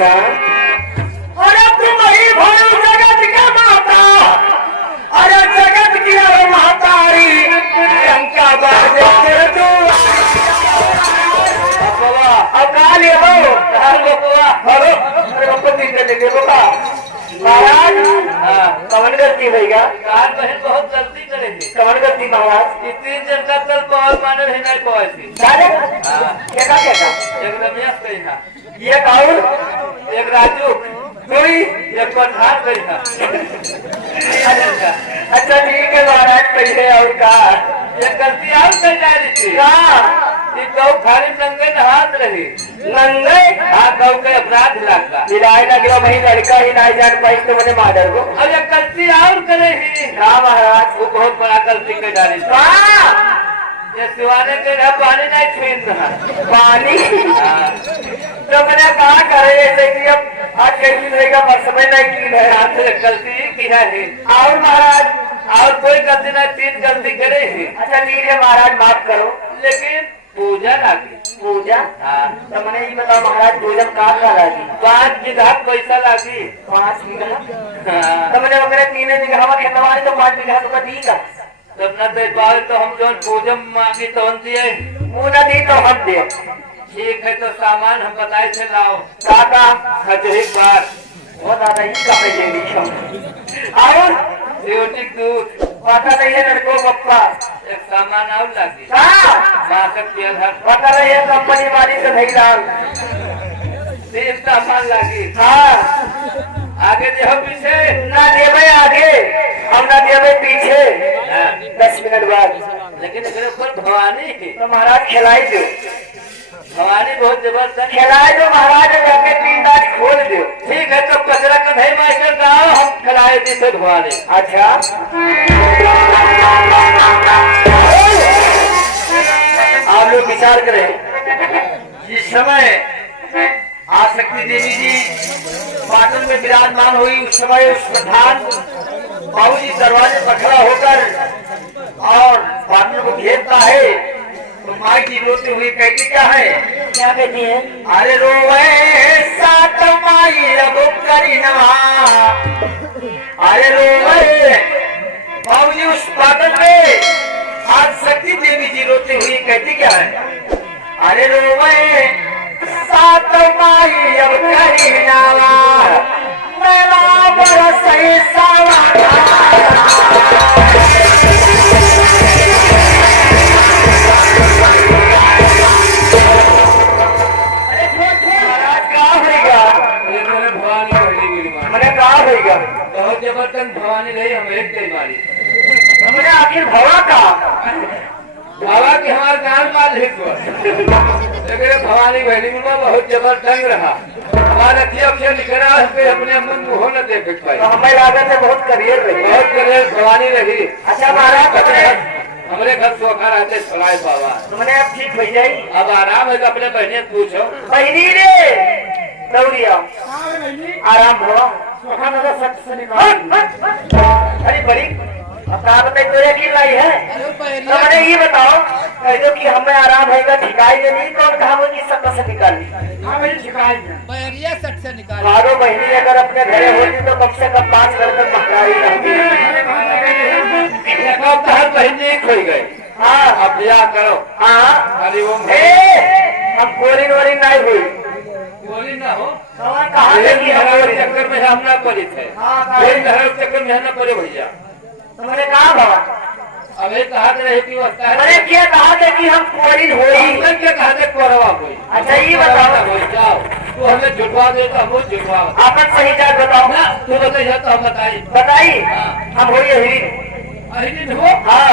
अच्छा अरे तुम ही भरो जगत के माता, अरे जगत की अरे महतारी लंका बाजे तू अब कहा ले हो हेलो अरे ऊपर दिन कर लेंगे बोला महाराज कवन गलती भैया कान बहन बहुत गलती करेगी। कवन गलती महाराज ये 3 जन का कल बहुत माने है नहीं पहुंची। क्या एक रमेश कही था, ये काउल एक राजू, कोई एक पठान कही था। अच्छा ठीक है महाराज पहले और कहा ये गलती और कर जा रही थी। ये गौ खाली नंगे नहात रही। नंगे हाँ गौ के अपराध लगता। हिलाए ना गया वही लड़का ही ना जान पाई तो मैंने मादर को अब ये गलती और करेगी। हाँ महाराज वो बहुत बड़ा गलती कर डाली। ये सिवाने के लिए पानी नहीं छीन रहा। पानी हाँ। तो मैंने कहा करे ऐसे कि अब आज कैसी रहेगा मरसमे नहीं की है हाँ, तो ये गलती की है ही। और महाराज और कोई गलती नहीं, 3 गलती करे ही। अच्छा ठीक है महाराज माफ करो लेकिन पूजा लागी। पूजा हाँ। तो मैंने ये बताओ महाराज भोजन कहाँ लागी 5 बीघा पैसा लागी। 5 बीघा हाँ। तो मैंने वगैरह 3 बीघा खेतवाड़ी तो 5 बीघा तो दी का तब न दे पाए तो हम जो पूजा मांगी तो हम दिए। मुँह न दी तो हम दे ठीक है तो सामान हम बताए थे लाओ। काका खजरी बार, वो दादा ही का दे दी और सियोटिक दूध, पता नहीं है लड़कों पप्पा एक सामान और लागी। हाँ मासक के आधार पता नहीं है कंपनी वाली से नहीं डाल 3 सामान लागी। हाँ आगे जो पीछे ना देवे आगे हम ना देवे पीछे हाँ। 10 मिनट बाद लेकिन इसके ऊपर भवानी है। तो महाराज खिलाई दो भवानी बहुत जबरदस्त। खिलाए दो महाराज जाके 3 दांत खोल दो ठीक है तो कचरा कन्हई मास्टर का आओ, हम खिलाए दी थे भवानी। अच्छा आप लोग विचार करें जिस समय आशक्ति देवी जी पाटन में विराजमान हुई उस समय उस प्रधान बाबू जी दरवाजे पर खड़ा होकर और पाटन को घेरता है तो माई की रोती हुई कहती क्या है क्या कहती है अरे रोवे सात माई अब करी नवा अरे रोवे बाबू जी उस पाटन में आज शक्ति देवी जी रोती हुई कहती क्या है अरे रोवे सात माई अब करी नवा मेरा बरस सावा बहुत जबरदस्त भवानी रही, हम एक कई मारी। हमने आखिर भवा का बाबा की हमारे गांव माल लेकिन भवानी बहनी में बहुत जबरदस्त रहा। हमारे अक्षर लिख रहा है अपने मन मुँह न देख पाए। तो हमें लागत है बहुत करियर रही बहुत करियर भवानी रही। अच्छा महाराज हमारे घर सोखा रहते सुनाए बाबा। तुमने अब ठीक भई जाई अब आराम है तो अपने बहने पूछो। बहनी रे दौड़िया आराम हो अरे बड़ी बता बताई तो यकीन नहीं है तो मैंने ये बताओ कह दो कि हमें आराम है ठिकाई में नहीं कौन कहा की सब से निकाल मारो बहनी अगर अपने घरे होती तो कम से कम 5 घर तक महंगाई बहने खोई गए। हाँ अब ब्याह करो। हाँ अरे वो हम बोरी वोरी नहीं हुई बोली ना हो कहा चक्कर में हम ना पड़े थे। चक्कर में ना पड़े भैया। तुमने कहा बाबा अबे कहा रहे कि मैंने क्या कहा था कि हम कोरिन होई क्या कहा थे कोरवा कोई। अच्छा ये बताओ हो जाओ तू हमें जुटवा दे तो हम जुटवा। आपन सही जात बताओ ना तू बताइए तो हम बताइए। बताइए हम होइए अहिन हो। हाँ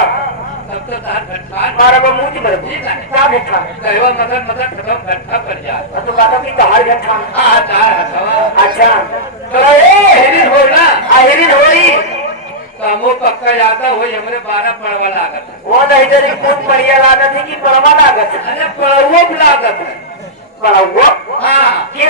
तब तो घटना मारा वो मुंह पर ठीक है क्या बैठा कहवा मतलब खत्म घटना कर जाए तो कहता कि कहार बैठा हाँ हटवा। अच्छा तो हिरिन हो ना आहिरिन होई तो हम पक्का जाता वही हमारे 12 पड़वा लागत है। वो नहीं जरी कौन बढ़िया लागत है कि पड़वा लागत है अरे पड़वो लागत है। पड़वा हाँ के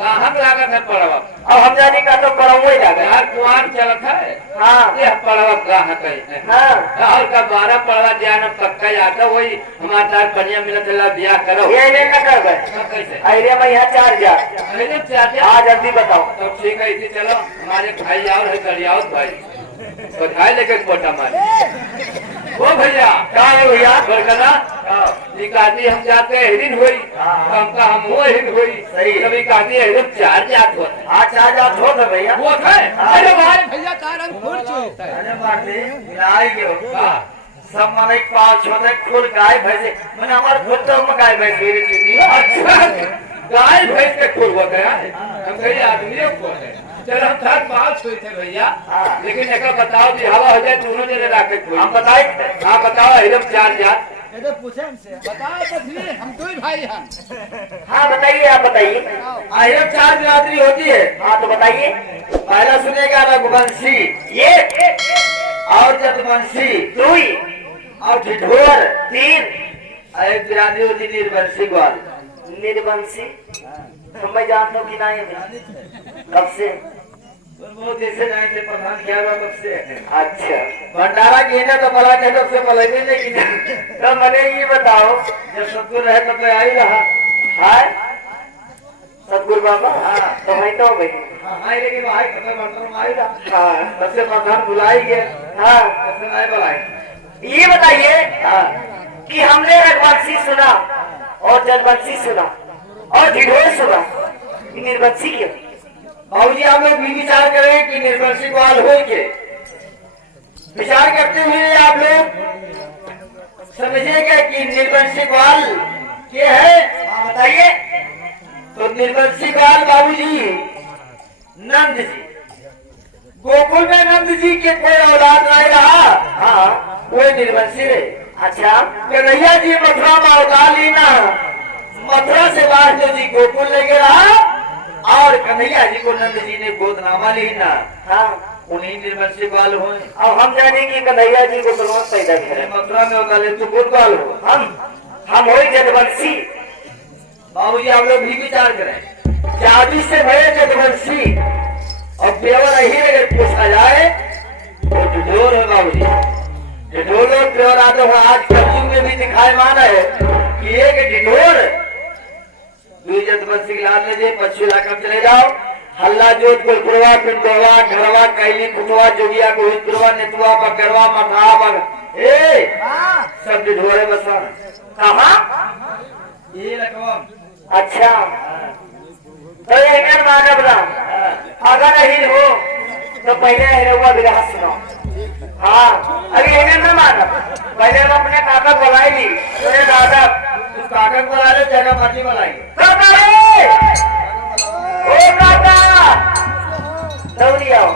गाहक लागत है पड़वा। अब हम जानी का तो पढ़ाऊंगा ही लगा। यार कुआर चलत है। हाँ ये पढ़वा कहाँ कहते हैं। हाँ और का 12 पढ़वा जान पक्का जाता वही हमारे तार बढ़िया मिलत है ब्याह करो। ये न कर भाई कैसे अरे मैं यहाँ 4 जा अरे चाचा हाँ जल्दी बताओ। तब ठीक है इसी चलो हमारे भाई और है करियाओ भाई बधाई लेके कोटा मारे। ओ भैया क्या है भैया? बरकला निकाती हम जाते हैं हिरिन हुई हमका हम वो हिरिन हुई सही। कभी कहती है हिरिन 4 जात होता है। हाँ 4 जा छोड़ दे भैया। वो है अरे भाई भैया का रंग फूल चुका है। अरे मारते मिलाई गयो वाह सब मन एक पाँच छोटे खुद गाय भैंसे मैंने हमारे खुद तो हम गाय भैंस मेरी थी। अच्छा गाय भैंस के खुर होते हैं हम कई आदमियों को होते हैं। चल हम थार 5 हुए थे भैया लेकिन एक बताओ जी हवा हो जाए दोनों जने राखे कोई हम बताए हाँ बताओ हिरम 4 जात ये तो पूछे हमसे बताओ बदली हम 2 भाई हैं। हाँ बताइए आप बताइए। हिरम 4 बिरादरी होती है। हाँ तो बताइए। पहला सुनेगा रघुवंशी ये और जदवंशी 2 और ढिढोर 3 अरे बिरादरी होती निर्वंशी ग्वाल। निर्वंशी मैं जानता हूँ कि नहीं कब से। वो जैसे नहीं थे प्रधान क्या हुआ तब से। अच्छा भंडारा गिने तो पला थे तब से पला ही नहीं गिने। तो मैंने ये बताओ जब सतगुरु रहे तब तो आ ही रहा। हाँ सतगुरु बाबा हाँ। तो मैं तो भाई हाँ लेकिन भाई खतर भंडारा में आ ही रहा। हाँ तब से प्रधान बुलाई गए हाँ तब से नहीं बुलाई। ये बताइए हाँ कि हमने रघुवंशी सुना और जदवंशी सुना और ढिढोर सुना, निर्वंशी क्यों? बाबू जी आप लोग भी विचार करें कि निर्वंशी ग्वाल हो के विचार करते हुए आप लोग समझिएगा कि निर्वंशी ग्वाल के है। हाँ बताइए। तो निर्वंशी ग्वाल बाबू जी नंद जी गोकुल में नंद जी के कोई औलाद नहीं रहा। हाँ कोई निर्वंशी रहे। अच्छा कन्हैया जी मथुरा में अवतार लीना मथुरा से वासुदेव जी गोकुल लेके रहा और कन्हैया जी को नंद जी ने गोदनामा लीना। हाँ उन्हीं निर्वंशी ग्वाल हुए। अब हम जाने कि कन्हैया जी को बलवान पैदा करे मथुरा में होता ले तो गोद ग्वाल हो। हम हो जदवंशी। बाबू जी आप लोग भी विचार करें जाति से भरे जदवंशी और प्योर ही अगर पूछा जाए तो ढिढोर है बाबू जी। ढिढोर और प्योर आते हुए आज कलयुग में भी दिखाई माना है कि एक ढिढोर दो जदवंशी के लाद लीजिए पश्चिम इलाका में चले जाओ हल्ला जोत गुलपुरवा पिंडोवा घरवा कैली कुटवा जोगिया गोहितपुरवा नेतुआ बकरवा मठा बग ए सब ढिढोरे बसा कहाँ? ये रकम। अच्छा तो ये मानव ना अगर नहीं हो तो पहले हिरवा विरह सुनो। हाँ अभी ये न मानव पहले हम अपने काका बुलाई ली तो दादा उस काका को बुला ले जगह मर्जी बुलाइए। काका रे ओ काका दौड़ी आओ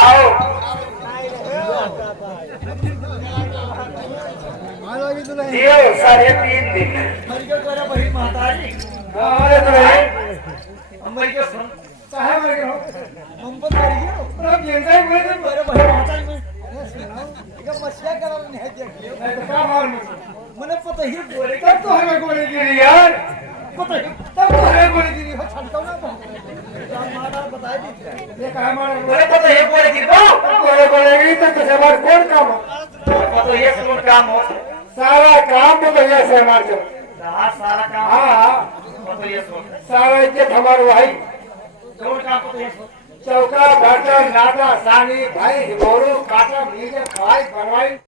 आओ। जियो 3.5 दिन अरे तो भाई अम्मा के सुन काहे मर गए हो हम पर मर गए पूरा गेंदा हुए थे मेरे भाई माता में अरे सुनाओ ये मछलियां करा नहीं है देखिए मैं तो क्या मार मैंने पता ही बोले तब तो हमें गोली गिरी यार। पता ही तब तो है बोले दी हो छलका ना तो मारा बता दी ये कहा मार बोले तो ये बोले कि गोली बोलेगी तो तुझे हमारा कौन काम है। तो ये कौन काम हो सारा काम तो भैया से हमारे चल। सारा काम हाँ तो ये सोच सारा इज्जत हमारे भाई कौन काम तो ये सोच चौका बर्तन नाटा सानी भाई गोरू काटा मीजर खवाई बनवाई